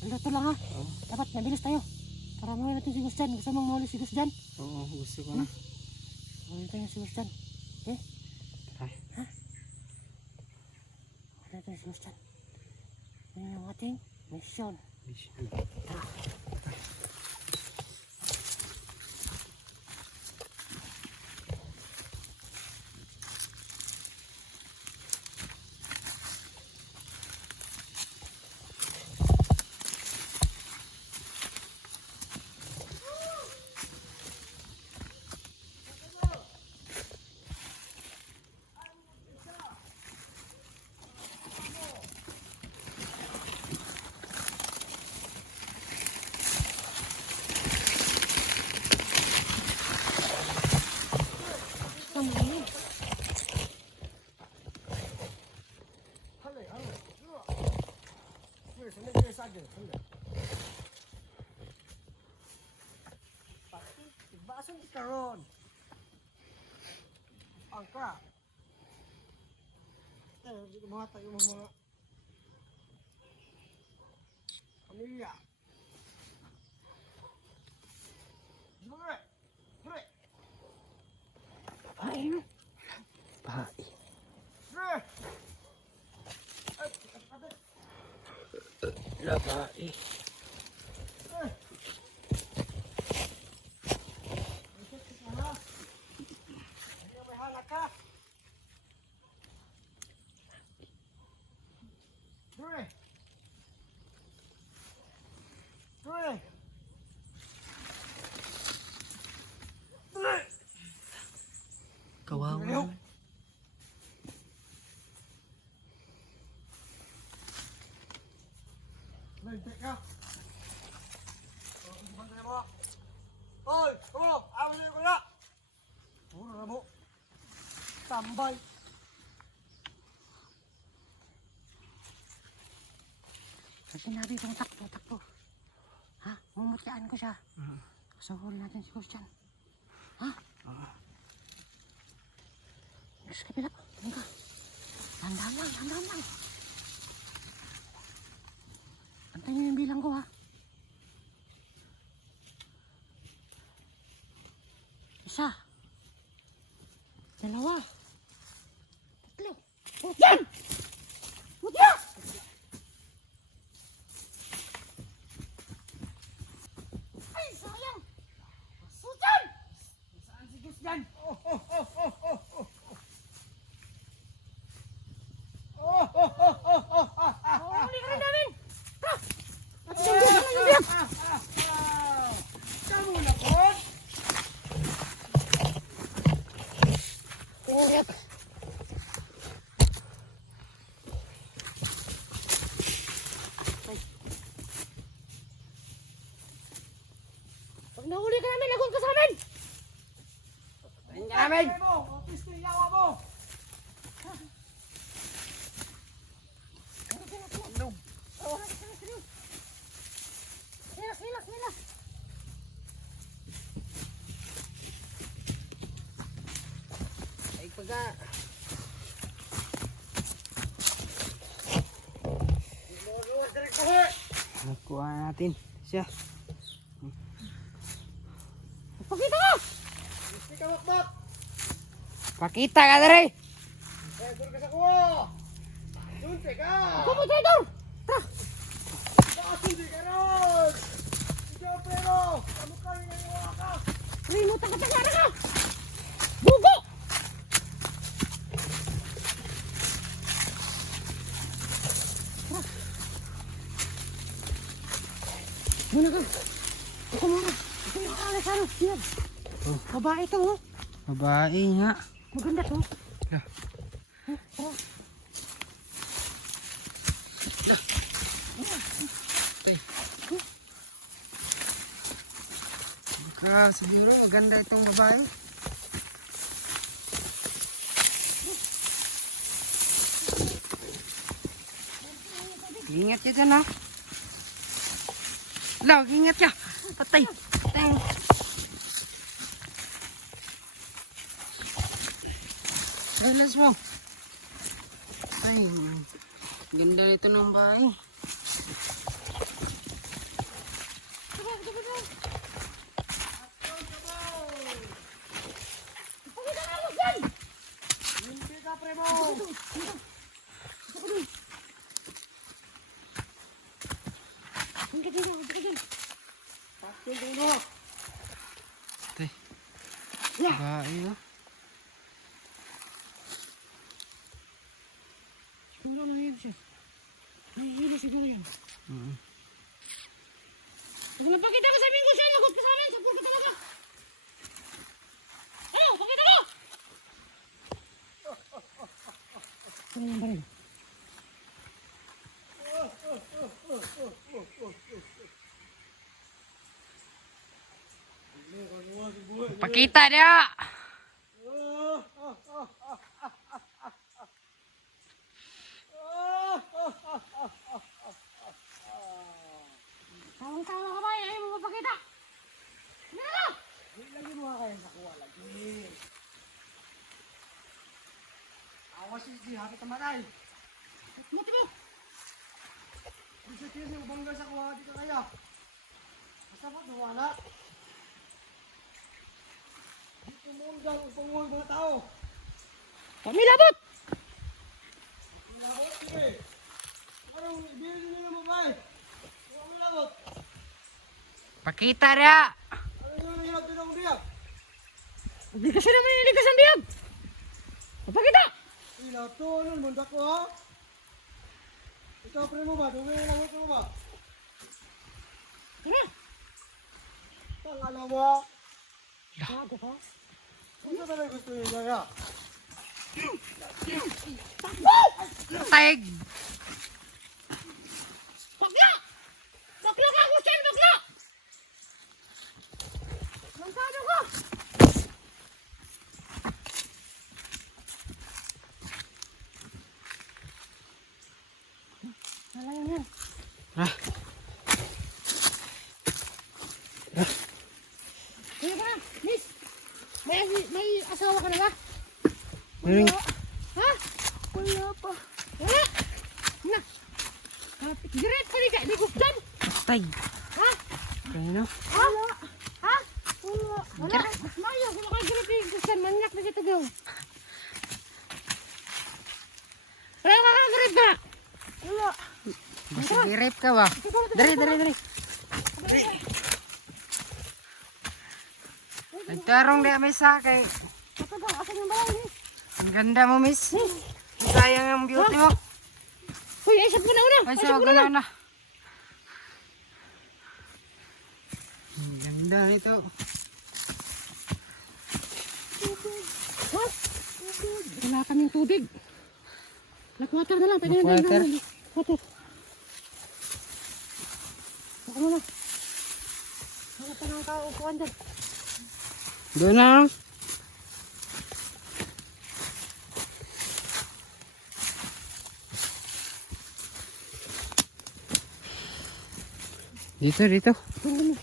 Luto lang ha. Dapat mabilis tayo. Para mahuli natin si Gus dyan. Gusto mong mahuli si Gus dyan? Oo, gusto ko na. Mahuli tayo si Gus dyan. Okay? Tara. Ha? Mahuli natin si Gus dyan. Yan ang ating mission. Tara. Baso ni karon. Angka. Mga tayo mga pamilya. Dure. Dure. Ay, Bahay. Dure. Bahay. Dure. Dure. Kawawa. Nanti ka. Oi, kamu, awal ko na. Puro na mo. Tambay. sinabi kong takbo, takbo. Ha? Mumutlaan ko siya. So, huli natin si Gus dyan. Ha? Sa kapila. Tingin ka. Tandaan lang, tandaan lang. Antayin niyo yung bilang ko, ha? Isa. Dalawa. Tatlo. Yan! Mutya! Ay, sayang! Susan! Saan si Gus yan? Huli ka rin namin! Ha? At sindi ka lang yung biyak! Kamu na po? Tingnan. Pag nahuli ka namin, lagon ka sa amin! Namin! Office ko yung yawa mo! Relax, relax. Ay, pagka... Nakuha natin siya. Pakita ka! Gusto ka makmak! Pakita ka dere. Eh, dur ka sa kuha! Sunti ka! Ako po, Traidor! Tara! Sunti ka ron! Ikaw pero! Kamu kayo na yawa ka! Limutan ka tagara ka! Bugo! Muna ka! Ako muna! Ito yung alas ano? Yan! Babae ito oh! Babae nga. Maganda to! Lah. Tara! Siguro maganda itong babae. Ingat ka dyan ha. Law, ingat ka. Patay. Patay. Alas mo. Ay, ganda nito ng bahay. Diyan ka dyan, diyan ka dyan. Takto dito. Ate. Yeah. Babae no? Siguro nahihilo siya. Nahihilo siguro yan. Pag nagpakita ka sa amin ko siya, lagot ka sa amin. Sapul ka talaga. Ano? Pakita ko! Ano yung baril? Pakita niya! Tawang-tawa ka ba? Ayaw mo mapakita. Hindi na! Lagi mo kayo sa kuha lagi. Awas si hati tamatay. Muti mo! Bisa tiri ubangga sa kuha di ka kaya. Basta mo wala. Dito mo ang panguhol mga tao. Kami labot! Labot sige. Anong ibigay nyo ng babae? Kami labot. Pakita niya! Ano yung hirap din ang biyak? Obligasyon naman yung ligas ang biyag! Mapakita! Ilato, ano manda ko ha? Ikaw pre mo ba? Dumi na labot mo ba? Ano? Pangalawa. Bago ka? Ano ba na gusto nyo niya? Taig! Bakla! Bakla ka, Christian! Bakla! Lansado ka! Nalayan yan. Ah, Kaya ka na, miss! May asawa ka na ba? Meron. Ha? Wala pa. Wala? Na! Direct pa rin ka, ligos dyan! taig! Ha? Kaya no? Ha? Ha? Wala. Wala. Mas mayo, kung makagrip yung gusan, manyak na dito gaw. Wala ka kagrip ba? Wala. Basta girip ka ba? Dari, dari, dari! Nagtarong di may sakay. Ito daw, asan yung balay ni? Ang ganda mo, miss. Sayang ang beauty mo. Uy, ay sab ko na una. Ay, sa wag na na. Ang ganda nito. Ha? Wala kaming tubig. Nag-water na lang. Pwede na Nag-water? Water. Ako muna. Hanap pa ng kaupuan dyan. Doon na. Dito, dito. Doon.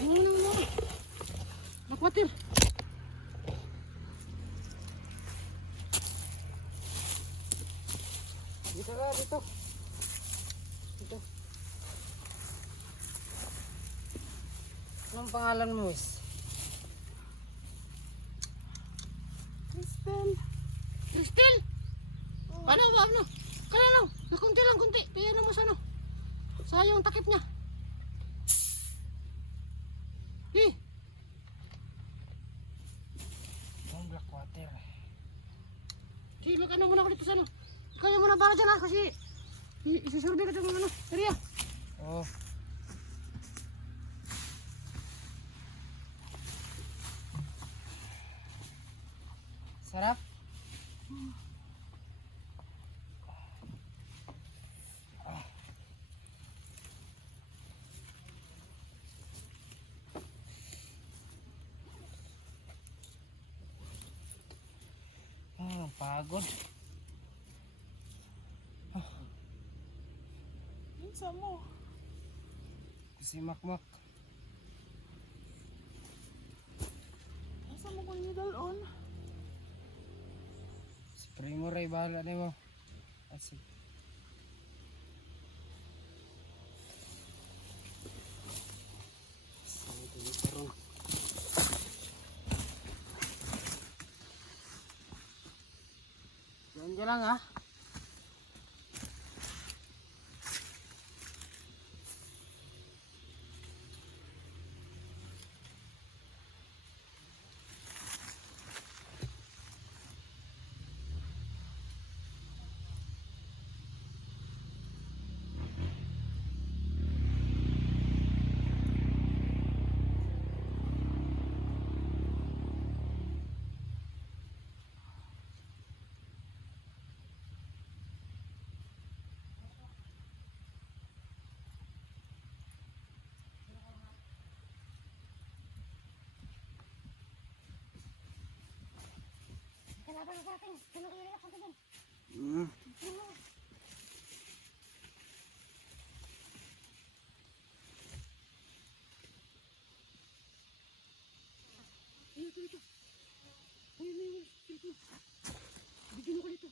Ano. Nag-water. Dito ka, dito. Dito. Anong pangalan mo, miss? Crystal. Crystal? Ano ba? Ano? Kala lang. Nakunti lang, kunti. Kaya naman sa ano. Sayang takip niya. Eh. Ang black water. Sige, mag-ano muna ako dito sa ano. Kaya muna para dyan kasi isusurvey ko itong ano, area. Oh. Sarap. Ah, pagod. Minsan mo. Si Makmak. Asa mo ko niyo dalon? Si Primo Ray, bahala na mo. At si... Diyan lang ha. Kalaban ko natin. Sino kayo nila kung bigyan ko dito.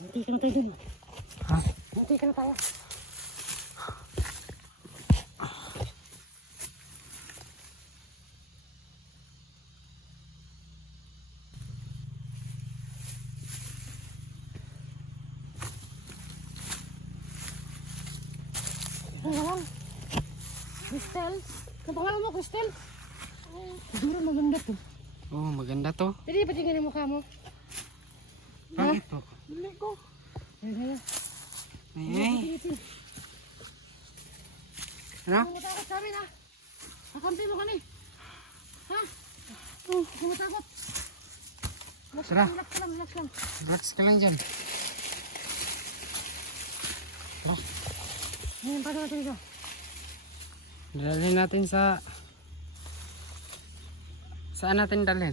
Nanti ka na tayo dun. Ha? Nanti ka na tayo. Ano na lang? Crystal? Ano pangalan mo, Crystal? Siguro maganda to. Oh, maganda to. Pwede ba tingnan ang mukha mo? Bakit po? Hindi ko. Ay. Ay. Ano? Huwag matakot sa amin ha. Kakampi mo kami. Ha? Huwag matakot. Tara. Relax lang, relax lang. Relax ka lang dyan. Ngayon, paano natin ito? Dalhin natin sa... Saan natin dalhin?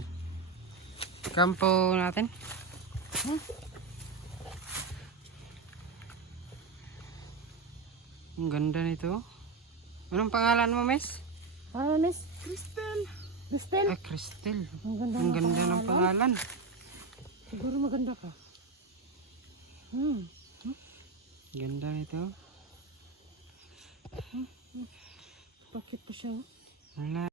Kampo natin? Huh? Ang ganda nito. Anong pangalan mo, miss? Ah, miss? Crystal. Crystal? Ah, Crystal. Ang ganda, Ang ganda ng pangalan. Siguro maganda ka. Ganda nito. Bakit pa siya? Wala.